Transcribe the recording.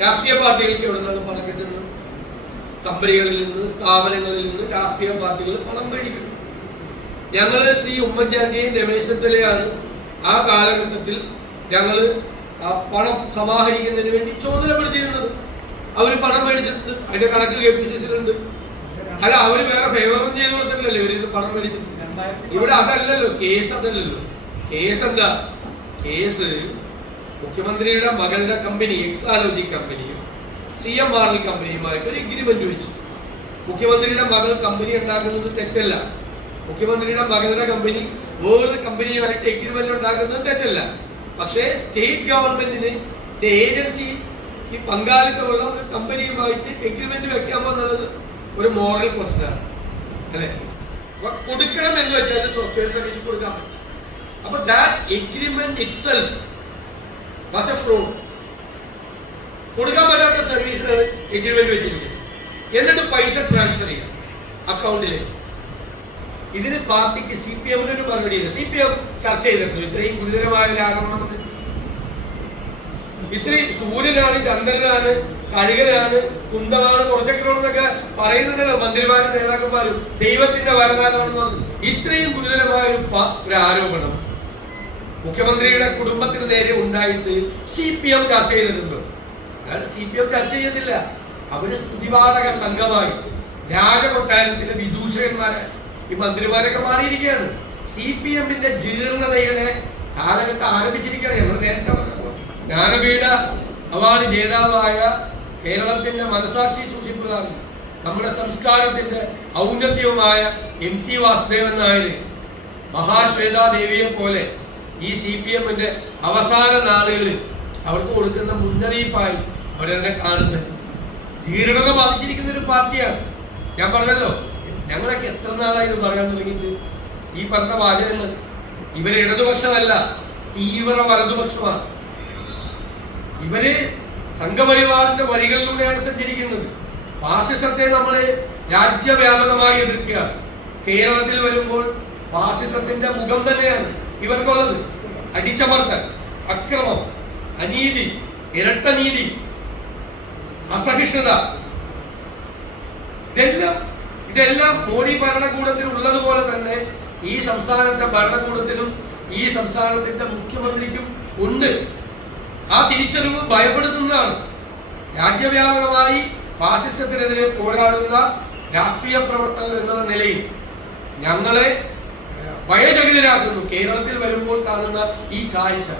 രാഷ്ട്രീയ പാർട്ടികൾക്ക് എവിടെ നിന്നാണ് പണം കിട്ടുന്നത്? കമ്പനികളിൽ നിന്ന്, സ്ഥാപനങ്ങളിൽ നിന്ന് രാഷ്ട്രീയ പാർട്ടികൾ പണം മേടിക്കുന്നു. ഞങ്ങൾ ശ്രീ ഉമ്മൻചാണ്ടിയെയും രമേശ് ചെന്നിത്തലയാണ് ആ കാലഘട്ടത്തിൽ ഞങ്ങൾ പണം സമാഹരിക്കുന്നതിന് വേണ്ടി ചുമതലപ്പെടുത്തിയിരുന്നത്. അവർ പണം മേടിച്ചിട്ടുണ്ട്, അതിന്റെ കണക്ക് KPCC-യിലുണ്ട്. അല്ല, അവര് വേറെ ഫേവറും ചെയ്ത് കൊടുത്തിട്ടില്ലല്ലോ ഇവരിത് പണം മേടിച്ചിട്ട്. ഇവിടെ അതല്ലല്ലോ കേസ്, അതല്ലല്ലോ കേസ്. എന്താ കേസ്? മുഖ്യമന്ത്രിയുടെ മകളുടെ കമ്പനി എക്സാലോജി കമ്പനിയും CMRL കമ്പനിയുമായിട്ട് ഒരു എഗ്രിമെന്റ് വെച്ചു. മുഖ്യമന്ത്രിയുടെ മകൾ കമ്പനി ഉണ്ടാക്കുന്നത് തെറ്റല്ല, മുഖ്യമന്ത്രിയുടെ മകളുടെ കമ്പനി വേറൊരു കമ്പനിയുമായിട്ട് എഗ്രിമെന്റ് ഉണ്ടാക്കുന്നത് തെറ്റല്ല. പക്ഷേ സ്റ്റേറ്റ് ഗവൺമെന്റിന് ഏജൻസി ഈ പങ്കാളിത്തമുള്ള ഒരു കമ്പനിയുമായിട്ട് എഗ്രിമെന്റ് വെക്കാമോ എന്നുള്ളത് ഒരു മോറൽ ക്വസ്റ്റ്യൻ ആണ്, അല്ലെ? കൊടുക്കണം എന്ന് വെച്ചാൽ സോഫ്റ്റ്വെയർ സർവീസ് കൊടുക്കാൻ പറ്റും. അപ്പൊ that agreement itself was A fraud. കൊടുക്കാൻ പറ്റാത്ത സർവീസിനാണ് എഗ്രിമെന്റ് വെച്ചിരിക്കുന്നത്. എന്നിട്ട് പൈസ ട്രാൻസ്ഫർ ചെയ്യാം അക്കൗണ്ടിലേക്ക്. ഇതിന് പാർട്ടിക്ക് CPM-ന് ഒരു മറുപടിയില്ല. CPM ചർച്ച ചെയ്തിട്ടുണ്ട് ഇത്രയും ഗുരുതരമായ ഒരു ആരോപണം. ഇത്രയും സൂര്യനാണ്, ചന്ദ്രനാണ്, കഴുകനാണ്, കുന്തമാണ്, കുറച്ചൊക്കെ പറയുന്നുണ്ടല്ലോ മന്ത്രിമാരും നേതാക്കന്മാരും, ദൈവത്തിന്റെ വരദാനമാണെന്ന് പറഞ്ഞു. ഇത്രയും ഗുരുതരമായ ഒരു ആരോപണം മുഖ്യമന്ത്രിയുടെ കുടുംബത്തിന് നേരെ ഉണ്ടായിട്ട് CPM ചർച്ച ചെയ്തിട്ടുണ്ടോ? അയാൾ CPM ചർച്ച ചെയ്യുന്നില്ല. അവര് സ്തുതിപാഠക സംഘമായി രാജകൊട്ടാരത്തിലെ വിദൂഷകന്മാരെ ഈ മന്ത്രിമാരൊക്കെ മാറിയിരിക്കുകയാണ്. CPM-ന്റെ ജീർണതയുടെ കാലഘട്ടം ആരംഭിച്ചിരിക്കുകയാണ്. ഞങ്ങൾ നേരത്തെ പറഞ്ഞു, ജ്ഞാനപീഠ അവാർഡ് ജേതാവായ കേരളത്തിന്റെ മനസാക്ഷി സൂക്ഷിപ്പുകാരൻ, നമ്മുടെ സംസ്കാരത്തിന്റെ ഔന്നത്യവുമായ MT വാസുദേവൻ നായർ, മഹാശ്വേതാദേവിയെ പോലെ ഈ CPM-ന്റെ അവസാന നാളുകളിൽ അവർക്ക് കൊടുക്കുന്ന മുന്നറിയിപ്പായി അവരെന്നെ കാണുന്നത്. ജീർണത ബാധിച്ചിരിക്കുന്ന ഒരു പാർട്ടിയാണ്. ഞാൻ പറഞ്ഞല്ലോ, ഞങ്ങളൊക്കെ എത്ര നാളായി ഇത് പറയാൻ തുടങ്ങിയിട്ട്. ഈ പറഞ്ഞ വാചകങ്ങൾ ഇവര് ഇടതുപക്ഷമല്ല, തീവ്ര വലതുപക്ഷമാണ്. ഇവര് സംഘപരിവാറിന്റെ വഴികളിലൂടെയാണ് സഞ്ചരിക്കുന്നത്. ഫാസിസത്തെ നമ്മൾ രാജ്യവ്യാപകമായി എതിർക്കുക. കേരളത്തിൽ വരുമ്പോൾ ഫാസിസത്തിന്റെ മുഖം തന്നെയാണ് ഇവർക്കുള്ളത്. അടിച്ചമർത്തൽ, അക്രമം, അനീതി, ഇരട്ട നീതി, അസഹിഷ്ണുത, ഇതെല്ലാം മോഡി ഭരണകൂടത്തിൽ ഉള്ളതുപോലെ തന്നെ ഈ സംസ്ഥാനത്തെ ഭരണകൂടത്തിനും ഈ സംസ്ഥാനത്തിന്റെ മുഖ്യമന്ത്രിക്കും ഉണ്ട്. ആ തിരിച്ചറിവ് ഭയപ്പെടുത്തുന്നതാണ്. രാജ്യവ്യാപകമായി ഫാസിസത്തിനെതിരെ പോരാടുന്ന രാഷ്ട്രീയ പ്രവർത്തകർ എന്ന നിലയിൽ ഞങ്ങളെ ഭയചകിതരാക്കുന്നു കേരളത്തിൽ വരുമ്പോൾ കാണുന്ന ഈ കാഴ്ച.